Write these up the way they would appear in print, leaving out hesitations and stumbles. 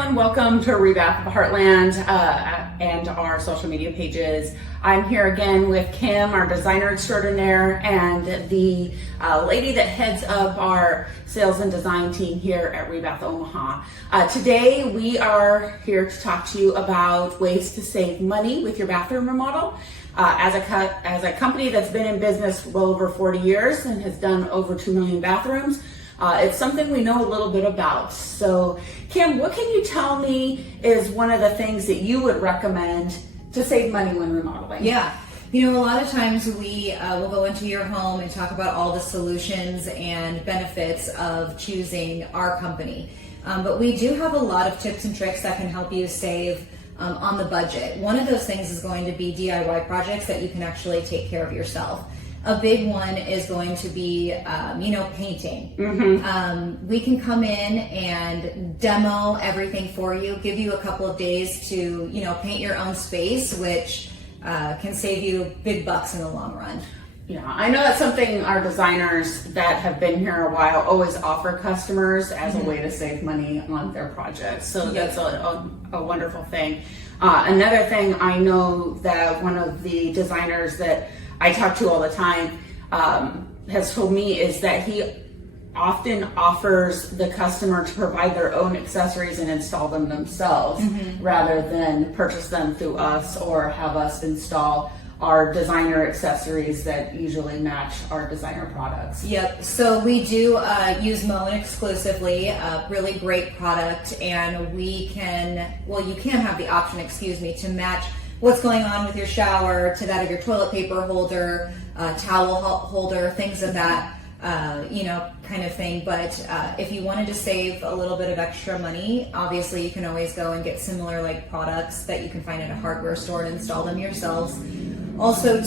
everyone, welcome to Rebath of Heartland and our social media pages. I'm here again with Kim, our designer extraordinaire, and the lady that heads up our sales and design team here at Rebath Omaha. Today we are here to talk to you about ways to save money with your bathroom remodel. As a company that's been in business well over 40 years and has done over 2 million bathrooms, it's something we know a little bit about. So, Kim, what can you tell me is one of the things that you would recommend to save money when remodeling? Yeah. You know, a lot of times we will go into your home and talk about all the solutions and benefits of choosing our company. But we do have a lot of tips and tricks that can help you save on the budget. One of those things is going to be DIY projects that you can actually take care of yourself. A big one is going to be, painting. Mm-hmm. We can come in and demo everything for you, give you a couple of days to, paint your own space, which can save you big bucks in the long run. Yeah, I know that's something our designers that have been here a while always offer customers as a way to save money on their projects. So that's a wonderful thing. Another thing I know that one of the designers that I talk to all the time has told me is that he often offers the customer to provide their own accessories and install them themselves rather than purchase them through us or have us install our designer accessories that usually match our designer products. Yep, so we do use Moen exclusively, a really great product, and you can have the option, to match what's going on with your shower to that of your toilet paper holder, towel holder, things of that, kind of thing. But if you wanted to save a little bit of extra money, obviously you can always go and get similar products that you can find at a hardware store and install them yourselves. Also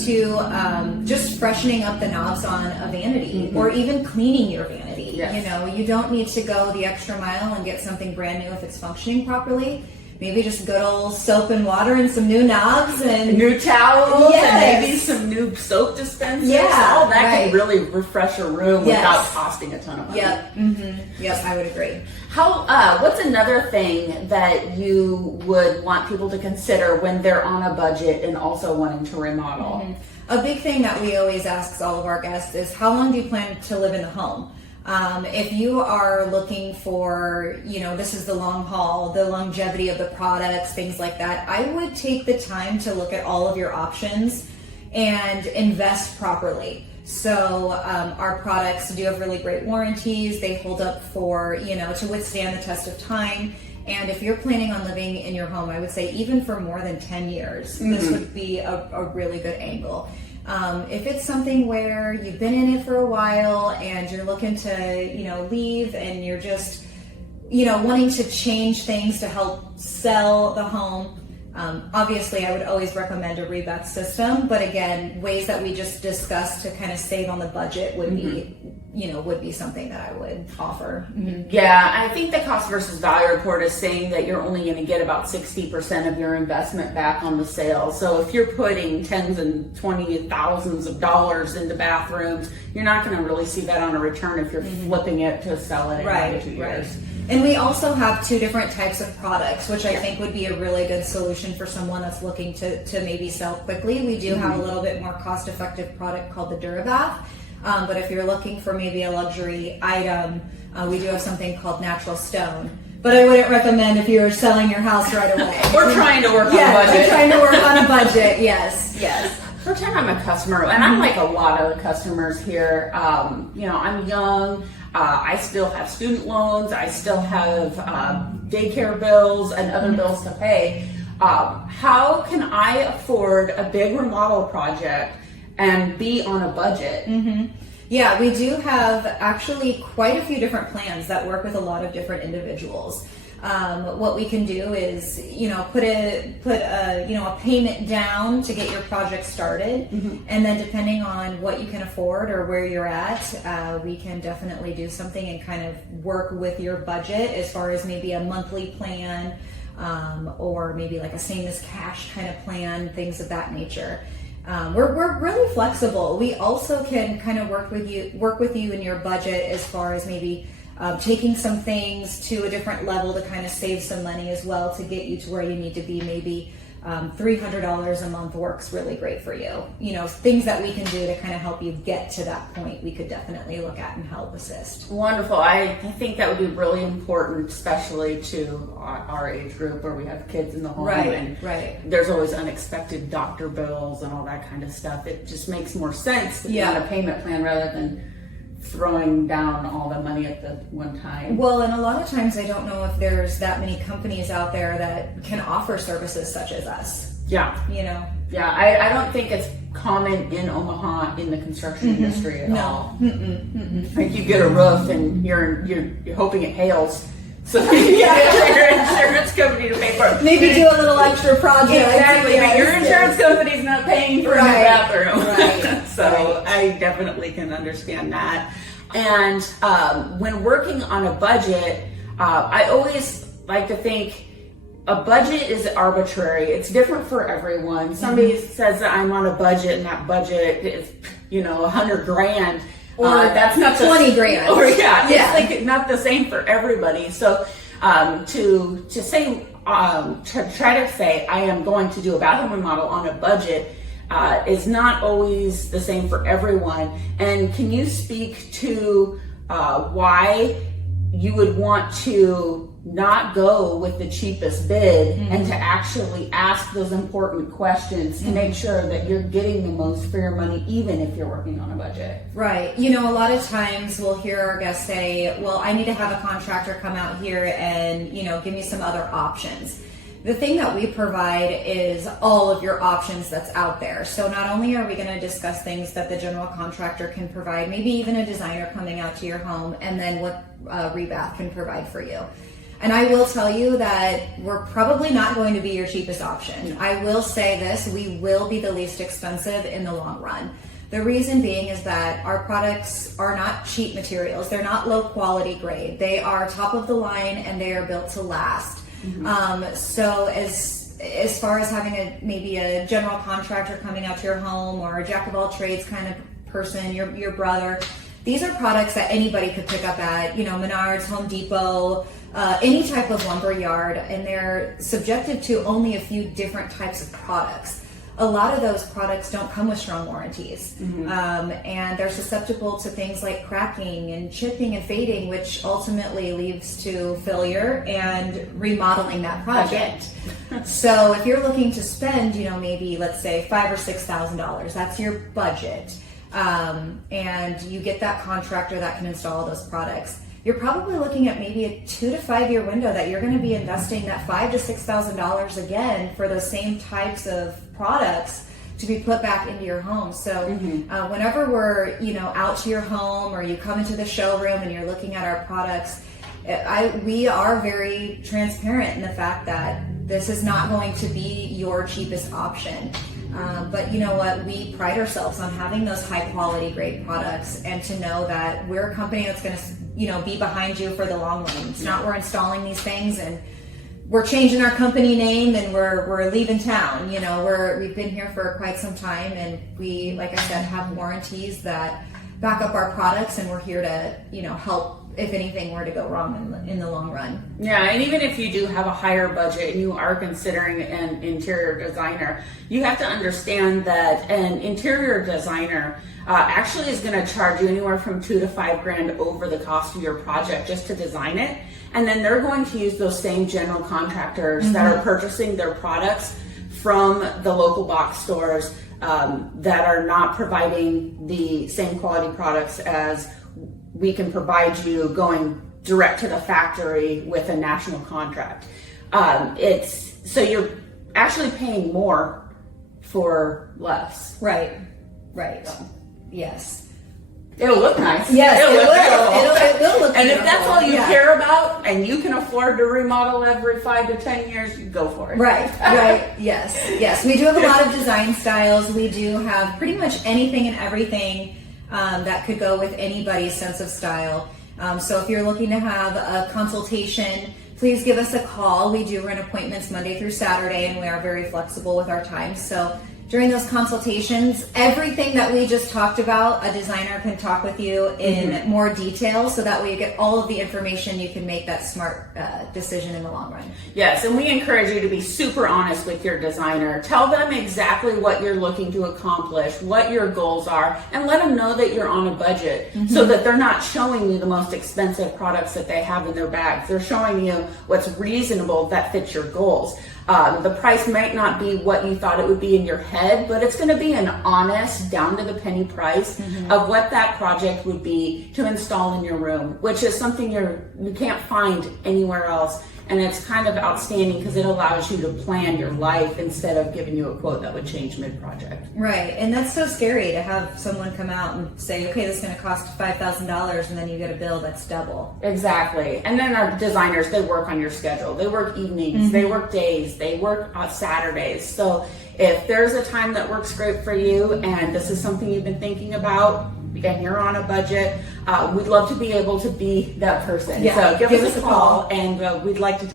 just freshening up the knobs on a vanity or even cleaning your vanity. Yes. You don't need to go the extra mile and get something brand new if it's functioning properly. Maybe just good old soap and water and some new knobs and new towels yes. and maybe some new soap dispensers. Yeah, all that can really refresh a room without costing a ton of money. Yep, yep, I would agree. What's another thing that you would want people to consider when they're on a budget and also wanting to remodel? A big thing that we always ask all of our guests is, how long do you plan to live in the home? If you are looking for, this is the long haul, the longevity of the products, things like that, I would take the time to look at all of your options and invest properly. So our products do have really great warranties. They hold up for, to withstand the test of time. And if you're planning on living in your home, I would say even for more than 10 years, this would be a really good angle. If it's something where you've been in it for a while and you're looking to, leave and you're just, wanting to change things to help sell the home, obviously I would always recommend a rebate system. But again, ways that we just discussed to kind of save on the budget would be, would be something that I would offer. Yeah, I think the cost versus value report is saying that you're only going to get about 60% of your investment back on the sale. So if you're putting tens and 20 thousands of dollars into bathrooms, you're not going to really see that on a return if you're flipping it to sell it in 1 to 2 years. And we also have 2 different types of products, which I think would be a really good solution for someone that's looking to maybe sell quickly. We do have a little bit more cost-effective product called the DuraBath. But if you're looking for maybe a luxury item, we do have something called Natural Stone. But I wouldn't recommend if you're selling your house right away. We're trying to work on a budget. We're trying to work on a budget, yes. Pretend I'm a customer, and I'm like a lot of customers here. I'm young. I still have student loans. I still have daycare bills and other bills to pay. How can I afford a big remodel project and be on a budget? Yeah, we do have actually quite a few different plans that work with a lot of different individuals. What we can do is, put a payment down to get your project started, and then depending on what you can afford or where you're at, we can definitely do something and kind of work with your budget as far as maybe a monthly plan, or maybe like a same as cash kind of plan, things of that nature. We're really flexible. We also can kind of work with you in your budget as far as maybe taking some things to a different level to kind of save some money as well to get you to where you need to be. Maybe $300 a month works really great for you. You know, things that we can do to kind of help you get to that point, we could definitely look at and help assist. Wonderful. I think that would be really important, especially to our age group where we have kids in the home. Right, and right. There's always unexpected doctor bills and all that kind of stuff. It just makes more sense to be on a payment plan rather than throwing down all the money at the one time. Well, and a lot of times I don't know if there's that many companies out there that can offer services such as us. Yeah. You know? Yeah, I don't think it's common in Omaha in the construction industry at all. Like you get a roof and you're hoping it hails. So you get your insurance company to pay for it. Maybe do a little extra project. Exactly, but your insurance company's not paying for your bathroom. Right. So I definitely can understand that. And when working on a budget, I always like to think a budget is arbitrary. It's different for everyone. Somebody says that I'm on a budget and that budget is, $100 grand. Or that's not 20 grand. Or it's like not the same for everybody. So to try to say I am going to do a bathroom remodel on a budget is not always the same for everyone. And can you speak to why you would want to not go with the cheapest bid and to actually ask those important questions to make sure that you're getting the most for your money, even if you're working on a budget? Right. You know, a lot of times we'll hear our guests say, well, I need to have a contractor come out here and, give me some other options. The thing that we provide is all of your options that's out there. So not only are we going to discuss things that the general contractor can provide, maybe even a designer coming out to your home, and then what Rebath can provide for you. And I will tell you that we're probably not going to be your cheapest option. I will say this, we will be the least expensive in the long run. The reason being is that our products are not cheap materials. They're not low quality grade. They are top of the line and they are built to last. So as far as having maybe a general contractor coming out to your home or a jack of all trades kind of person, your brother, these are products that anybody could pick up at, Menards, Home Depot, any type of lumber yard, and they're subjected to only a few different types of products. A lot of those products don't come with strong warranties, and they're susceptible to things like cracking and chipping and fading, which ultimately leads to failure and remodeling that project. So if you're looking to spend, maybe let's say $5,000 or $6,000, that's your budget, and you get that contractor that can install those products, you're probably looking at maybe a 2 to 5 year window that you're going to be investing that $5,000 to $6,000 again for those same types of products to be put back into your home. So whenever we're out to your home or you come into the showroom and you're looking at our products, we are very transparent in the fact that this is not going to be your cheapest option. But you know what? We pride ourselves on having those high quality, great products, and to know that we're a company that's going to, be behind you for the long run. It's not we're installing these things and we're changing our company name and we're leaving town. We've been here for quite some time, and we, like I said, have warranties that back up our products, and we're here to, help if anything were to go wrong in the long run. Yeah, and even if you do have a higher budget and you are considering an interior designer, you have to understand that an interior designer actually is going to charge you anywhere from $2,000 to $5,000 over the cost of your project just to design it. And then they're going to use those same general contractors that are purchasing their products from the local box stores that are not providing the same quality products as we can provide you going direct to the factory with a national contract. So you're actually paying more for less. Right. Yes. It'll look nice. Yes, It'll it will look And if beautiful. that's all you care about and you can afford to remodel every 5 to 10 years, you go for it. Right. Yes. We do have a lot of design styles. We do have pretty much anything and everything that could go with anybody's sense of style. So if you're looking to have a consultation, please give us a call. We do run appointments Monday through Saturday, and we are very flexible with our times. So During those consultations, everything that we just talked about, a designer can talk with you in more detail, so that way you get all of the information, you can make that smart decision in the long run. Yes, and we encourage you to be super honest with your designer. Tell them exactly what you're looking to accomplish, what your goals are, and let them know that you're on a budget, so that they're not showing you the most expensive products that they have in their bags. They're showing you what's reasonable that fits your goals. The price might not be what you thought it would be in your head, but it's going to be an honest, down to the penny price of what that project would be to install in your room, which is something you can't find anywhere else. And it's kind of outstanding because it allows you to plan your life instead of giving you a quote that would change mid-project. Right, and that's so scary to have someone come out and say, okay, this is going to cost $5,000, and then you get a bill that's double. Exactly. And then our designers, they work on your schedule. They work evenings, they work days, they work on Saturdays. So if there's a time that works great for you and this is something you've been thinking about, and you're on a budget, we'd love to be able to be that person. Yeah, So give us a call and we'd like to